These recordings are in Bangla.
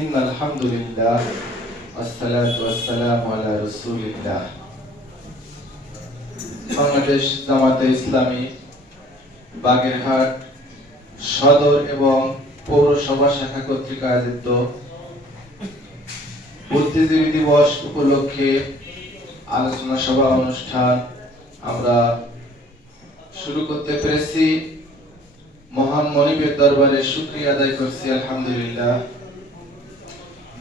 ইন্নাল হামদুলিল্লাহ ওয়াসসালাতু ওয়াসসালামু আলা রাসূলিল্লাহ। বাংলাদেশ জামাতে ইসলামী বাগেরহাট সদর এবং পৌরসভা শাখা কর্তৃক আয়োজিত বুদ্ধিজীবী দিবস উপলক্ষে আলোচনা সভা অনুষ্ঠান আমরা শুরু করতে পেরেছি। মহান মনিবের দরবারে শুকরিয়া আদায় করছি, আলহামদুলিল্লাহ।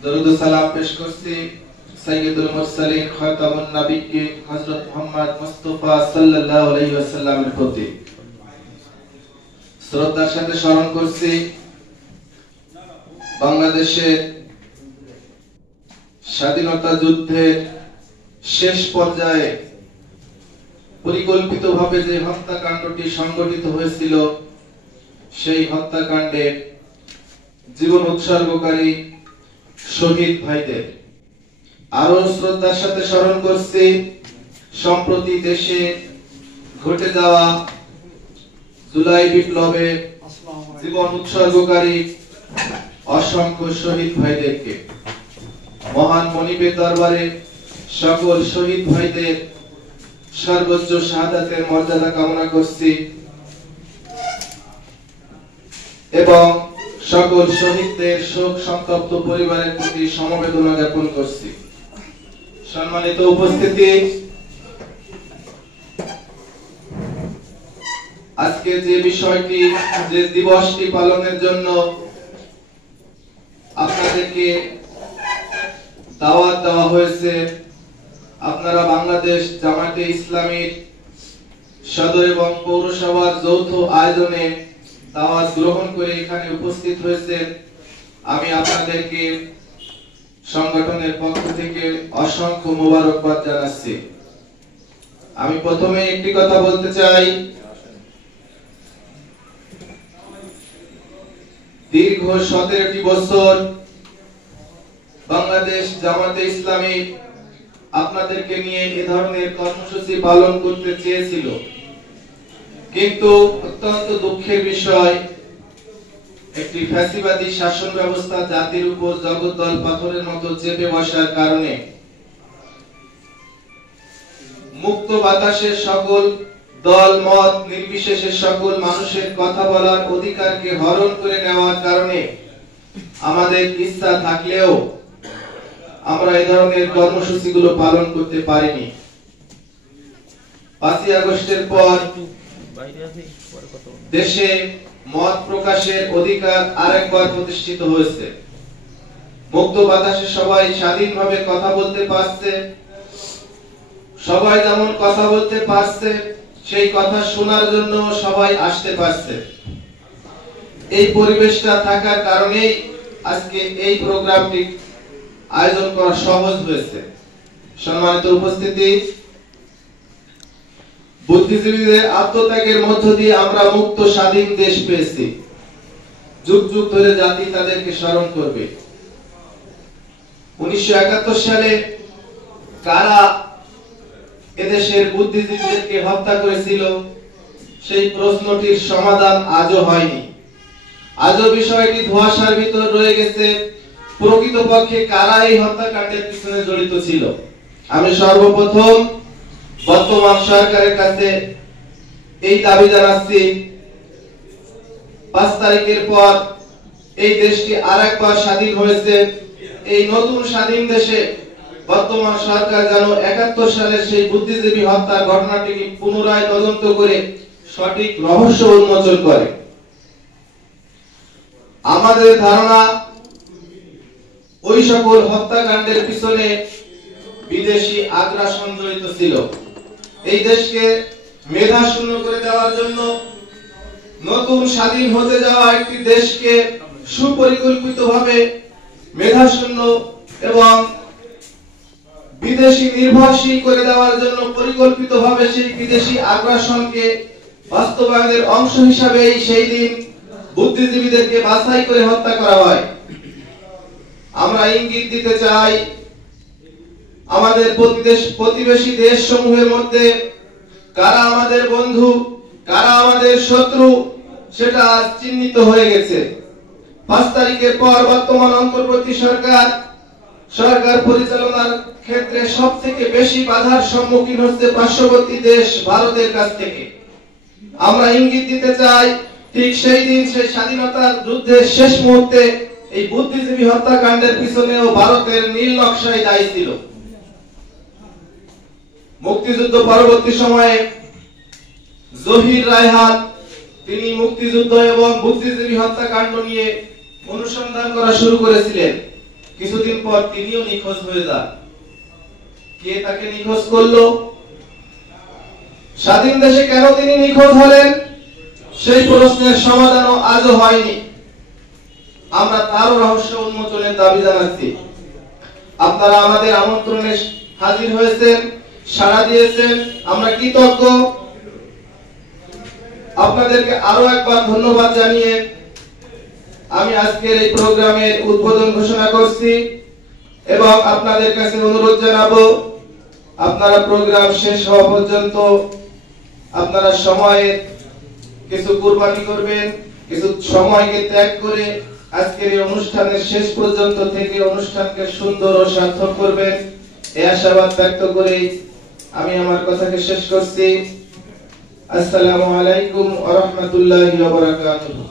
দরুদ ও সালাম পেশ করছি সাইয়্যিদুল মুরসালিন খাতামুন নবিয়্যিন হযরত মুহাম্মদ মুস্তাফা সাল্লাল্লাহু আলাইহি ওয়াসাল্লামের প্রতি। শ্রদ্ধার সাথে স্মরণ করছি বাংলাদেশের স্বাধীনতা যুদ্ধের শেষ পর্যায়ে পরিকল্পিতভাবে যে হত্যাকাণ্ডটি সংঘটিত হয়েছিল, সেই হত্যাকাণ্ডে জীবন উৎসর্গকারী শহীদ ভাইদের। আরো শ্রদ্ধার সাথে স্মরণ করছি সম্প্রতি দেশে ঘটে যাওয়া জুলাই বিপ্লবে জীবন উৎসর্গকারী অসংখ্য শহীদ ভাইদেরকে। মহান মনিবের দরবারে সকল শহীদ ভাইদের সর্বোচ্চ শাহাদাতের মর্যাদা কামনা করছি এবং সকল শহীদদের শোক সন্তপ্ত পরিবারের প্রতি সমবেদনা জ্ঞাপন করছি। সম্মানিত উপস্থিতি, আজকে যে বিষয়টি, যে দিবসটি পালনের জন্য আপনাদেরকে দাওয়াত দেওয়া হয়েছে, আপনারা বাংলাদেশ জামাতে ইসলামীর সদর এবং পৌরসভার যৌথ আয়োজনে দাওয়াত গ্রহণ করে এখানে উপস্থিত হয়েছেন। আমি আপনাদেরকে সংগঠনের পক্ষ থেকে অসংখ্য মোবারকবাদ জানাচ্ছি। আমি প্রথমে একটি কথা বলতে চাই, দীর্ঘ 17টি বছর বাংলাদেশ জামাতে ইসলামী আপনাদেরকে নিয়ে এ ধরনের কর্মসূচি পালন করতে চেয়েছিল, কিন্তু অত্যন্ত দুঃখের বিষয়, একটি ফ্যাসিবাদী শাসন ব্যবস্থা জাতির উপর জগদ্দল পাথরের মতো চেপে বসার কারণে মুক্ত বাতাসে সকল দল মত নির্বিশেষে সকল মানুষের কথা বলার অধিকারকে হরণ করে নেওয়ার কারণে আমাদের ইচ্ছা থাকলেও আমরা এই ধরনের কর্মসূচিগুলো পালন করতে পারিনি। 5ই আগস্টের পর দেশে মত প্রকাশের অধিকার আরেকবার প্রতিষ্ঠিত হয়েছে। মুক্ত বাতাসে সবাই স্বাধীনভাবে কথা বলতে পারছে। সবাই যেমন কথা বলতে পারছে, সেই কথা শোনার জন্য সবাই আসতে পারছে। এই পরিবেশটা থাকার কারণেই আজকে এই প্রোগ্রামটি আয়োজন করা সহজ হয়েছে। সম্মানিত উপস্থিতি, বুদ্ধিজীবীদের আত্মত্যাগের মধ্য দিয়ে আমরা মুক্ত স্বাধীন দেশ পেয়েছি। যুগ যুগ ধরে জাতি তাদেরকে স্মরণ করবে। 1971 সালে কারা এদেশের বুদ্ধিজীবীদেরকে হত্যা করেছিল, সেই প্রশ্নটির সমাধান আজও হয়নি। আজও বিষয়টি ধোঁয়াশার ভিতর রয়ে গেছে। প্রকৃতপক্ষে কারা এই হত্যাকাণ্ডের পিছনে জড়িত ছিল? আমি সর্বপ্রথম বর্তমান সরকারের কাছে এই দাবি জানাচ্ছি, 5 তারিখের পর এই দেশটি আরেকবার স্বাধীন হয়েছে। এই নতুন স্বাধীন দেশে বর্তমান সরকার যেন 71 সালের সেই বুদ্ধিজীবী হত্যার ঘটনাটিকে পুনরায় তদন্ত করে সঠিক রহস্য উন্মোচন করে। আমাদের ধারণা, ওই সকল হত্যাকাণ্ডের পিছনে বিদেশি আগ্রাসন জড়িত ছিল। এই দেশকে মেধা শূন্য করে দেওয়ার জন্য, নতুন স্বাধীন হতে যাওয়া একটি দেশকে সুপরিকল্পিতভাবে মেধা শূন্য এবং বিদেশি নির্ভরশীল করে দেওয়ার জন্য পরিকল্পিতভাবে সেই বিদেশি আগ্রাসনকে বাস্তবায়নের অংশ হিসাবে সেই দিন বুদ্ধিজীবীদেরকে বাছাই করে হত্যা করা হয়। আমরা ইঙ্গিত দিতে চাই, আমাদের প্রতিবেশী দেশ সমূহের মধ্যে কারা আমাদের বন্ধু, কারা আমাদের শত্রু, সেটা চিহ্নিত হয়ে গেছে। 5 তারিখের পর বর্তমান অন্তর্বর্তী সরকার পরিচালনার ক্ষেত্রে সবথেকে বেশি বাধার সম্মুখীন হচ্ছে পার্শ্ববর্তী দেশ ভারতের কাছ থেকে। আমরা ইঙ্গিত দিতে চাই, ঠিক সেই দিন, সেই স্বাধীনতার যুদ্ধের শেষ মুহূর্তে এই বুদ্ধিজীবী হত্যাকাণ্ডের পিছনেও ভারতের নীল নকশাই দায়ী ছিল। মুক্তিযুদ্ধ পরবর্তী সময়ে জহির রায়হান তিনি মুক্তিযুদ্ধ এবং বুদ্ধিজীবী হত্যাকাণ্ড নিয়ে অনুসন্ধান করা শুরু করেছিলেন। কিছুদিন পর তিনিও নিখোঁজ হয়ে যান। কে তাকে নিখোঁজ করলো? স্বাধীন দেশে কেন তিনি নিখোঁজ হলেন, সেই প্রশ্নের সমাধানও আজও হয়নি। আমরা তারও রহস্য উন্মোচনের দাবি জানাচ্ছি। আপনারা আমাদের আমন্ত্রণে হাজির হয়েছেন, সাড়া দিয়েছেন, আমরা কৃতজ্ঞ। আপনাদেরকে আরো একবার ধন্যবাদ জানিয়ে আমি আজকের এই প্রোগ্রামের উদ্বোধন ঘোষণা করছি এবং আপনাদের কাছে অনুরোধ জানাবো, আপনারা প্রোগ্রাম শেষ হওয়া পর্যন্ত আপনারা সময়ের কিছু কুরবানি করবেন, কিছু সময়কে ত্যাগ করে আজকের এই অনুষ্ঠানের শেষ পর্যন্ত থেকে অনুষ্ঠানকে সুন্দর ও সার্থক করবেন, এই আশাবাদ ব্যক্ত করে আমি আমার কথাকে শেষ করছি। আসসালামু আলাইকুম ওয়া রাহমাতুল্লাহি ওয়া বারাকাতুহু।